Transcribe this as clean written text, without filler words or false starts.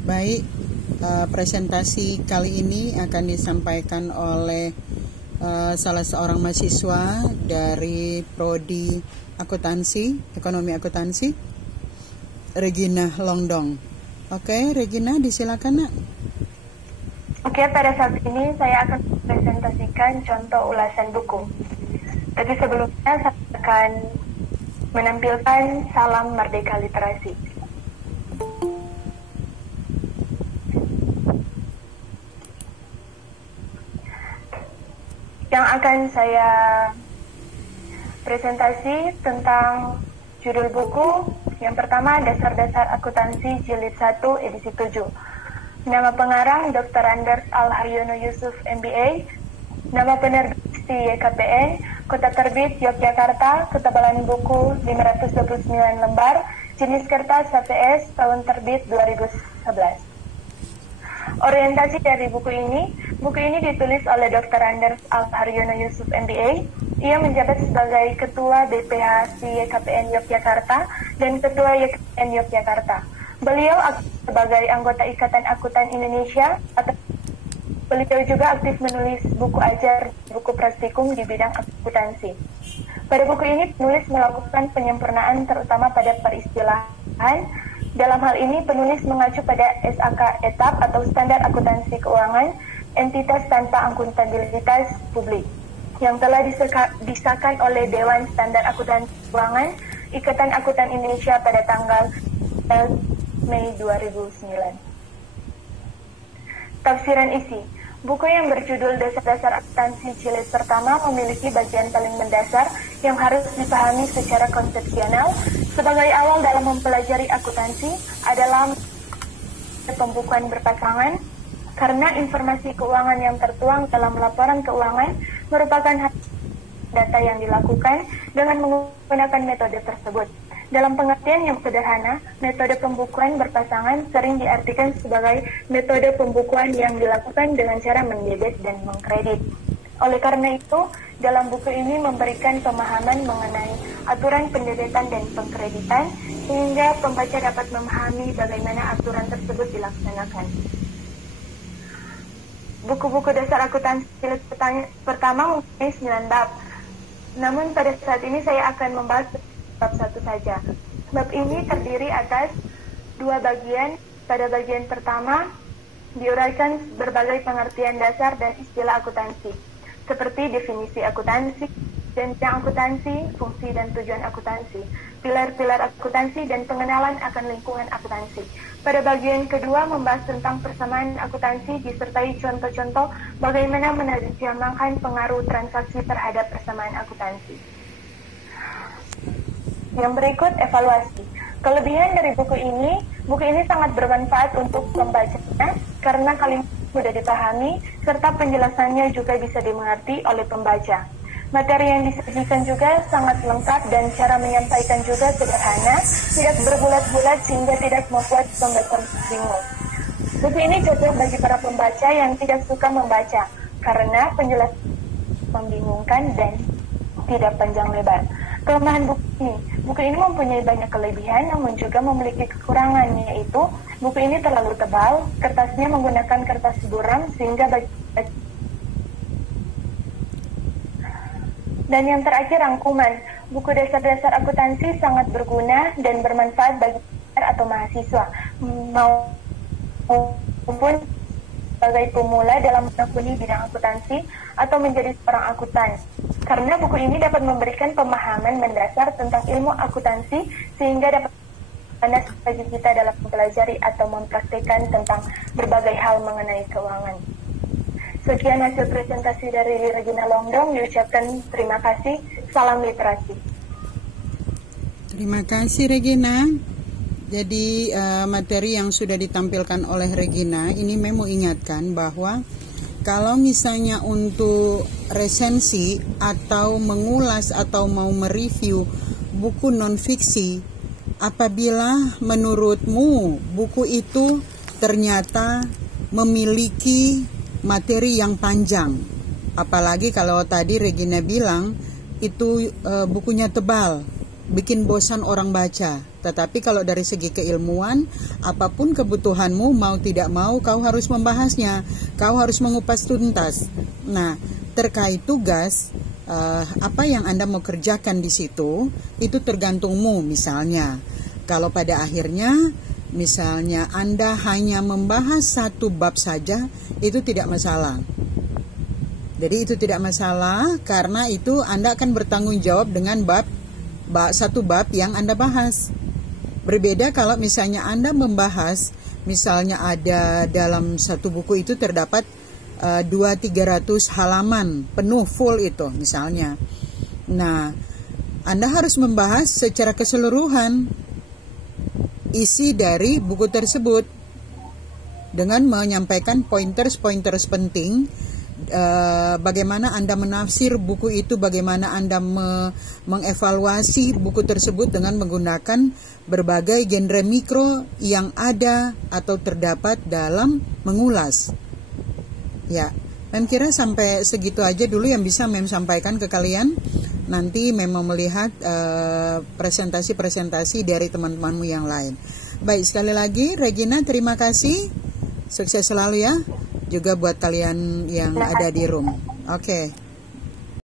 Baik, presentasi kali ini akan disampaikan oleh salah seorang mahasiswa dari Prodi Akuntansi, Ekonomi Akuntansi, Regina Longdong. Oke, Regina, disilakan, Nak. Oke, pada saat ini saya akan presentasikan contoh ulasan buku. Tapi sebelumnya saya akan menampilkan salam Merdeka Literasi. Yang akan saya presentasi tentang judul buku yang pertama, Dasar-Dasar Akuntansi Jilid 1 edisi 7. Nama pengarang Dr. Anders Al-Haryono Yusuf MBA. Nama penerbit YKPN, Kota Terbit Yogyakarta, ketebalan buku 529 lembar, jenis kertas HPS, tahun terbit 2011. Orientasi dari buku ini ditulis oleh Dr. Anders Al-Haryono Yusuf MBA. Ia menjabat sebagai Ketua BPH YKPN Yogyakarta dan Ketua YKPN Yogyakarta. Beliau aktif sebagai anggota Ikatan Akuntan Indonesia. Beliau juga aktif menulis buku ajar, buku praktikum di bidang akuntansi. Pada buku ini penulis melakukan penyempurnaan terutama pada peristilahan. Dalam hal ini penulis mengacu pada SAK etap atau Standar Akuntansi Keuangan, entitas tanpa akuntabilitas publik, yang telah disahkan oleh Dewan Standar Akuntansi Keuangan, Ikatan Akuntan Indonesia pada tanggal Mei 2009. Tafsiran isi. Buku yang berjudul Dasar-Dasar Akuntansi Jilid pertama memiliki bagian paling mendasar yang harus dipahami secara konsepsional. Sebagai awal dalam mempelajari akuntansi adalah pembukuan berpasangan, karena informasi keuangan yang tertuang dalam laporan keuangan merupakan data yang dilakukan dengan menggunakan metode tersebut. Dalam pengertian yang sederhana, metode pembukuan berpasangan sering diartikan sebagai metode pembukuan yang dilakukan dengan cara mendebit dan mengkredit. Oleh karena itu, dalam buku ini memberikan pemahaman mengenai aturan pendebitan dan pengkreditan, sehingga pembaca dapat memahami bagaimana aturan tersebut dilaksanakan. Buku-buku dasar akuntansi jilid pertama mempunyai 9 bab. Namun pada saat ini saya akan membahas bab 1 saja. Bab ini terdiri atas 2 bagian. Pada bagian pertama diuraikan berbagai pengertian dasar dan istilah akuntansi, seperti definisi akuntansi, jenjang akuntansi, fungsi dan tujuan akuntansi, pilar-pilar akuntansi, dan pengenalan akan lingkungan akuntansi. Pada bagian kedua membahas tentang persamaan akuntansi disertai contoh-contoh bagaimana menerjemahkan pengaruh transaksi terhadap persamaan akuntansi. Yang berikut evaluasi. Kelebihan dari buku ini sangat bermanfaat untuk pembacanya karena kalimat mudah dipahami serta penjelasannya juga bisa dimengerti oleh pembaca. Materi yang disajikan juga sangat lengkap dan cara menyampaikan juga sederhana, tidak berbulat-bulat sehingga tidak membuat pembaca bingung. Buku ini cocok bagi para pembaca yang tidak suka membaca karena penjelasan membingungkan dan tidak panjang lebar. Kelemahan buku ini mempunyai banyak kelebihan namun juga memiliki kekurangan, yaitu buku ini terlalu tebal, kertasnya menggunakan kertas buram sehingga dan yang terakhir rangkuman. Buku dasar-dasar akuntansi sangat berguna dan bermanfaat bagi atau mahasiswa maupun sebagai pemula dalam menekuni bidang akuntansi atau menjadi seorang akuntan. Karena buku ini dapat memberikan pemahaman mendasar tentang ilmu akuntansi sehingga dapat panas bagi kita dalam mempelajari atau mempraktikkan tentang berbagai hal mengenai keuangan. Sekian hasil presentasi dari Regina Longdong, diucapkan terima kasih, salam literasi. Terima kasih, Regina. Jadi materi yang sudah ditampilkan oleh Regina ini memang ingatkan bahwa kalau misalnya untuk resensi atau mengulas atau mau mereview buku non-fiksi, apabila menurutmu buku itu ternyata memiliki materi yang panjang, apalagi kalau tadi Regina bilang itu bukunya tebal, bikin bosan orang baca. Tetapi kalau dari segi keilmuan, apapun kebutuhanmu, mau tidak mau, kau harus membahasnya, kau harus mengupas tuntas. Nah, terkait tugas, apa yang Anda mau kerjakan di situ, itu tergantungmu. Misalnya, kalau pada akhirnya, misalnya Anda hanya membahas satu bab saja, itu tidak masalah. Jadi itu tidak masalah, karena itu Anda akan bertanggung jawab dengan satu bab yang Anda bahas. Berbeda kalau misalnya Anda membahas, misalnya ada dalam satu buku itu terdapat 200-300 halaman penuh full itu misalnya. Nah, Anda harus membahas secara keseluruhan isi dari buku tersebut dengan menyampaikan pointers-pointers penting. Bagaimana Anda menafsir buku itu, bagaimana Anda mengevaluasi buku tersebut dengan menggunakan berbagai genre mikro yang ada atau terdapat dalam mengulas. Ya, Mem kira sampai segitu aja dulu yang bisa Mem sampaikan ke kalian. Nanti Mem mau melihat presentasi-presentasi dari teman-temanmu yang lain. Baik, sekali lagi Regina, terima kasih. Sukses selalu ya. Juga buat kalian yang ada di room. Oke.